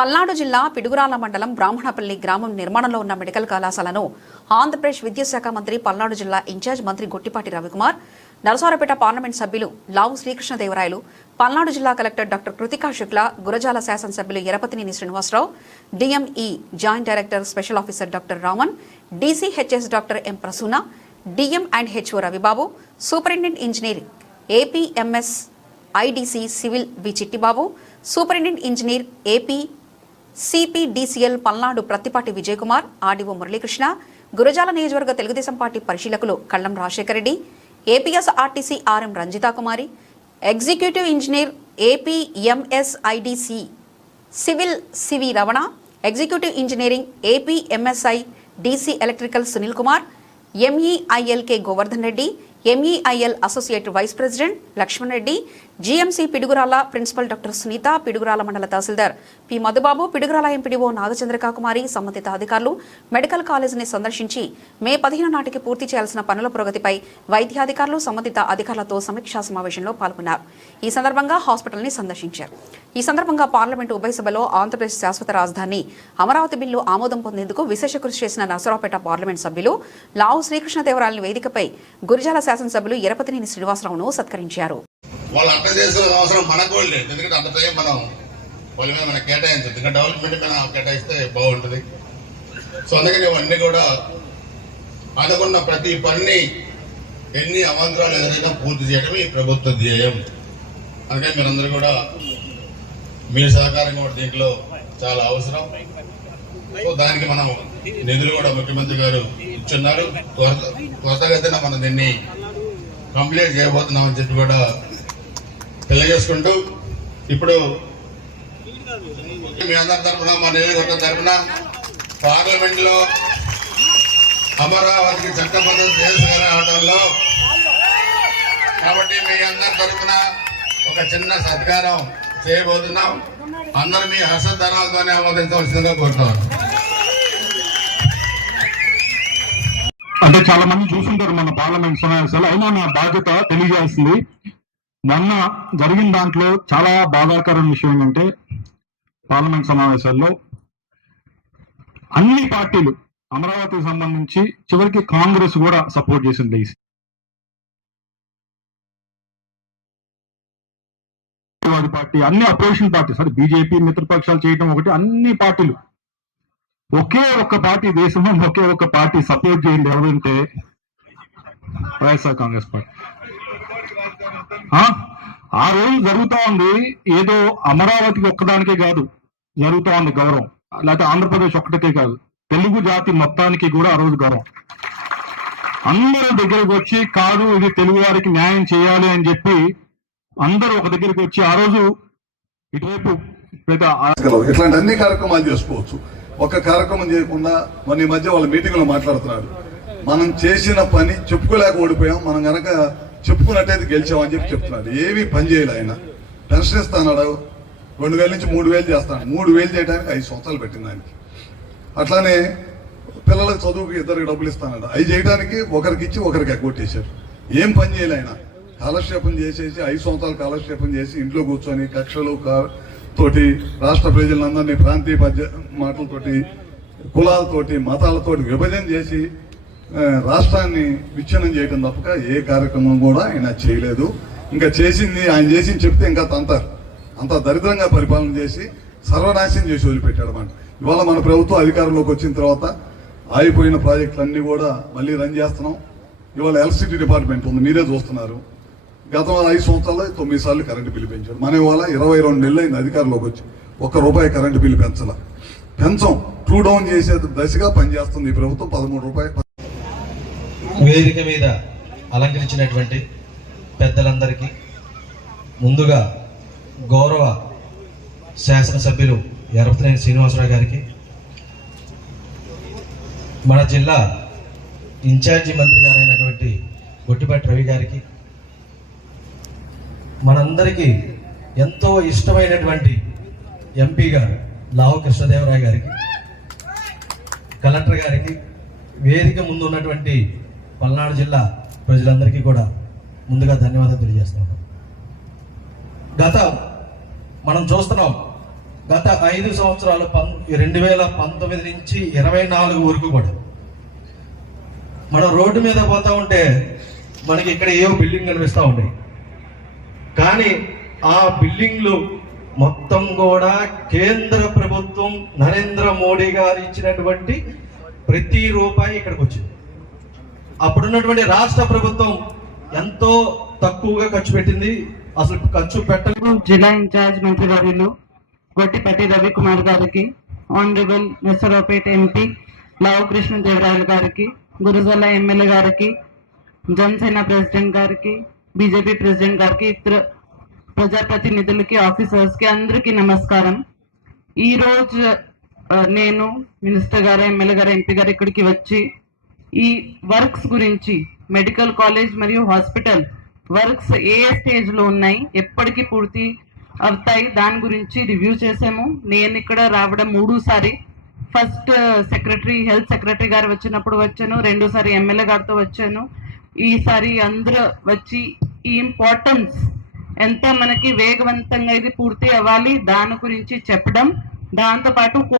పల్నాడు జిల్లా పిడుగురాల మండలం బ్రాహ్మణపల్లి గ్రామం నిర్మాణంలో ఉన్న మెడికల్ కళాశాలను ఆంధ్రప్రదేశ్ విద్యాశాఖ మంత్రి, పల్నాడు జిల్లా ఇన్ఛార్జ్ మంత్రి గొట్టిపాటి రవికుమార్, నరసరావుపేట పార్లమెంట్ సభ్యులు లావు శ్రీకృష్ణదేవరాయలు, పల్నాడు జిల్లా కలెక్టర్ డాక్టర్ కృతికా శుక్లా, గురజాల శాసనసభ్యులు Yarapathineni Srinivasarao, DME joint director special officer doctor Raman, DCHS doctor M Prasuna, DM and HO Ravibabu, superintendent engineer APMS IDC civil V Chittibabu, superintendent engineer AP CPDCL Palnadu Prathipati Vijayakumar, RDO Muralikrishna, Gurajala నియోజకవర్గ తెలుగుదేశం పార్టీ పరిశీలకులు Kallam Rajasekhara Reddy, APS RTC RM Ranjithakumari, executive engineer APMSIDC civil CV Ramana, executive engineering APMSI DC electrical Sunil Kumar, ఎంఈఐఎల్కే Govardhan Reddy, MEIL associate vice president Laxman Reddy, GMC Piduguralla principal doctor Sunitha, Piduguralla mandal tahsildar P Madhubabu, Piduguralla MPDO Nagachandrakakumari, సంబంధిత అధికారులు medical కాలేజీని సందర్శించి మే 15 నాటికి పూర్తి చేయాల్సిన పనుల ప్రగతిపై వైద్యాధికారులు, సంబంధిత అధికారులతో సమీక్షా సమావేశంలో పాల్గొన్నారు. ఈ సందర్భంగా హాస్పిటల్ని సందర్శించారు. ఈ సందర్భంగా పార్లమెంటు ఉభయ సభలో ఆంధ్రప్రదేశ్ శాశ్వత రాజధాని అమరావతి బిల్లు ఆమోదం పొందేందుకు విశేష కృషి చేసిన నరసరావుపేట పార్లమెంట్ సభ్యులు లావు శ్రీకృష్ణదేవరాయల వేదికపై గురజాల శాసనసభ్యులు ఎరపతినేని శ్రీనివాసరావును సత్కరించారు. వాళ్ళు అర్థం చేసుకోవాల్సిన అవసరం మనకు కూడా లేదు. ఎందుకంటే అంత టైం మనం వాళ్ళ మీద మనం కేటాయించదు. ఇంకా డెవలప్మెంట్ మీద కేటాయిస్తే బాగుంటుంది. సో అందుకని ఇవన్నీ కూడా అనుకున్న ప్రతి పని ఎన్ని అవాంతరాలు ఎదురైనా పూర్తి చేయడమే ఈ ప్రభుత్వ ధ్యేయం. అందుకని మీరందరూ కూడా మీ సహకారం కూడా దీంట్లో చాలా అవసరం. సో దానికి మనం నిధులు కూడా ముఖ్యమంత్రి గారు ఇచ్చున్నారు. త్వరగతిన మనం దీన్ని కంప్లీట్ చేయబోతున్నామని చెప్పి కూడా తెలియజేసుకుంటూ, ఇప్పుడు మీ అందరి తరఫున, మా నియోజకవర్గం తరఫున పార్లమెంట్ లో అమరావతికి చట్టబద్ధ చేసుకురావడంలో కాబట్టి మీ అందరి తరఫున ఒక చిన్న సత్కారం చేయబోతున్నాం. అందరూ మీ హర్షధనాలతోనే ఆమోదించవలసిందిగా కోరుతాం. అంటే చాలా మంది చూస్తుంటారు మన పార్లమెంట్ సమావేశాలు. అయినా నా బాధ్యత తెలియజేస్తుంది. మొన్న జరిగిన దాంట్లో చాలా బాధాకరమైన విషయం ఏంటంటే, పార్లమెంట్ సమావేశాల్లో అన్ని పార్టీలు అమరావతికి సంబంధించి చివరికి కాంగ్రెస్ కూడా సపోర్ట్ చేసింది. పార్టీ, అన్ని అపోజిషన్ పార్టీస్, అది బీజేపీ మిత్రపక్షాలు చేయడం ఒకటి, అన్ని పార్టీలు ఒకే ఒక్క పార్టీ, దేశంలో ఒకే ఒక్క పార్టీ సపోర్ట్ చేయండి ఎవరంటే వైఎస్ఆర్ కాంగ్రెస్ పార్టీ. ఆ రోజు జరుగుతా ఉంది, ఏదో అమరావతికి ఒక్కదానికే కాదు జరుగుతా ఉంది గౌరవం, లేకపోతే ఆంధ్రప్రదేశ్ ఒక్కటికే కాదు, తెలుగు జాతి మొత్తానికి కూడా ఆ రోజు గౌరవం. అందరూ దగ్గరికి వచ్చి కాదు ఇది తెలుగు వారికి న్యాయం చేయాలి అని చెప్పి అందరూ ఒక దగ్గరికి వచ్చి ఆ రోజు ఇటువైపు ఇట్లాంటి అన్ని కార్యక్రమాలు చేసుకోవచ్చు. ఒక కార్యక్రమం చేయకుండా మన ఈ మధ్య వాళ్ళ మీటింగ్ లో మాట్లాడుతున్నారు, మనం చేసిన పని చెప్పుకోలేక ఓడిపోయాం, మనం గనక చెప్పుకున్నట్టయితే గెలిచామని చెప్పి చెప్తున్నాడు. ఏమీ పని చేయలే. ఆయన పెన్షన్ ఇస్తాడు, 2000 నుంచి 3000 చేస్తాడు. 3000 చేయడానికి 5 సంవత్సరాలు పెట్టింది ఆయనకి. అట్లానే పిల్లలకు చదువుకి ఇద్దరికి డబ్బులు ఇస్తాడు, అవి చేయడానికి ఒకరికి ఇచ్చి ఒకరికి ఎగ్గొట్టేశారు. ఏం పని చేయలే ఆయన. కాలక్షేపం చేసేసి 5 సంవత్సరాలు కాలక్షేపం చేసి ఇంట్లో కూర్చొని కక్షలు తోటి రాష్ట్ర ప్రజలందరినీ ప్రాంతీయ మాటలతోటి, కులాలతోటి, మతాలతోటి విభజన చేసి రాష్ట్రాన్ని విచ్ఛిన్నం చేయడం తప్పక ఏ కార్యక్రమం కూడా ఆయన చేయలేదు. ఇంకా చేసింది ఆయన చేసింది చెప్తే ఇంకా తంతారు. అంత దరిద్రంగా పరిపాలన చేసి సర్వనాశనం చేసి వదిలిపెట్టాడు అన్నమాట. ఇవాళ మన ప్రభుత్వం అధికారంలోకి వచ్చిన తర్వాత ఆగిపోయిన ప్రాజెక్టులన్నీ కూడా మళ్ళీ రన్ చేస్తున్నాం. ఇవాళ ఎలక్ట్రిసిటీ డిపార్ట్మెంట్ ఉంది, మీరే చూస్తున్నారు. గత 5 సంవత్సరాల్లో 9 సార్లు కరెంటు బిల్లు పెంచాడు. మన ఇవాళ 22 నెలలు అయింది అధికారంలోకి వచ్చి, ₹1 కరెంటు బిల్లు పెంచం ట్రూ డౌన్ చేసే దశగా పనిచేస్తుంది ఈ ప్రభుత్వం. ₹13. వేదిక మీద అలంకరించినటువంటి పెద్దలందరికీ ముందుగా గౌరవ శాసనసభ్యులు ఎరపతినేని శ్రీనివాసరావు గారికి, మన జిల్లా ఇన్ఛార్జి మంత్రి గారైనటువంటి గొట్టిపాటి రవి గారికి, మనందరికీ ఎంతో ఇష్టమైనటువంటి ఎంపీ గారు లావు కృష్ణదేవరాయ గారికి, కలెక్టర్ గారికి, వేదిక ముందు ఉన్నటువంటి పల్నాడు జిల్లా ప్రజలందరికీ కూడా ముందుగా ధన్యవాదాలు తెలియజేస్తున్నాం. మనం చూస్తున్నాం గత 5 సంవత్సరాలు 2019 నుంచి 24 వరకు కూడా మనం రోడ్డు మీద పోతా ఉంటే మనకి ఇక్కడ ఏవో బిల్డింగ్ కనిపిస్తూ ఉంటాయి. కానీ ఆ బిల్డింగ్లు మొత్తం కూడా కేంద్ర ప్రభుత్వం నరేంద్ర మోడీ గారు ఇచ్చినటువంటి ప్రతి రూపాయి ఇక్కడికి వచ్చింది. అప్పుడున్నటువంటి రాష్ట్ర ప్రభుత్వం ఎంతో తక్కువగా ఖర్చు పెట్టింది. అసలు ఖర్చు పెట్టలేదు. జిల్లా ఇన్ఛార్జ్ మంత్రివర్యులు గొట్టిపాటి రవికుమార్ గారికి, ఆనరబుల్ నర్సరావుపేట ఎంపీ లావు కృష్ణదేవరాయలు గారికి, గురజాల ఎమ్మెల్యే గారికి, జనసేన ప్రెసిడెంట్ గారికి, బీజేపీ ప్రెసిడెంట్ గారికి, ఇతర ప్రజాప్రతినిధులకి, ఆఫీసర్స్ కి అందరికీ నమస్కారం. ఈ రోజు నేను మినిస్టర్ గారు, ఎమ్మెల్యే గారు, ఎంపీ గారు ఇక్కడికి వచ్చి ఈ వర్క్స్ గురించి, మెడికల్ కాలేజ్ మరియు హాస్పిటల్ వర్క్స్ ఏ స్టేజ్ లో ఉన్నాయి, ఎప్పటికీ పూర్తి అవుతాయి, దాని గురించి రివ్యూ చేసాము. నేను ఇక్కడ రావడం 3సారి. ఫస్ట్ సెక్రటరీ, హెల్త్ సెక్రటరీ గారు వచ్చినప్పుడు వచ్చాను, 2సారి ఎమ్మెల్యే గారితో వచ్చాను. ఈసారి అందరూ వచ్చి ఈ ఇంపార్టెన్స్ ఎంత మనకి వేగవంతంగా ఇది పూర్తి అవ్వాలి దాని గురించి చెప్పడం, దాంతో పాటు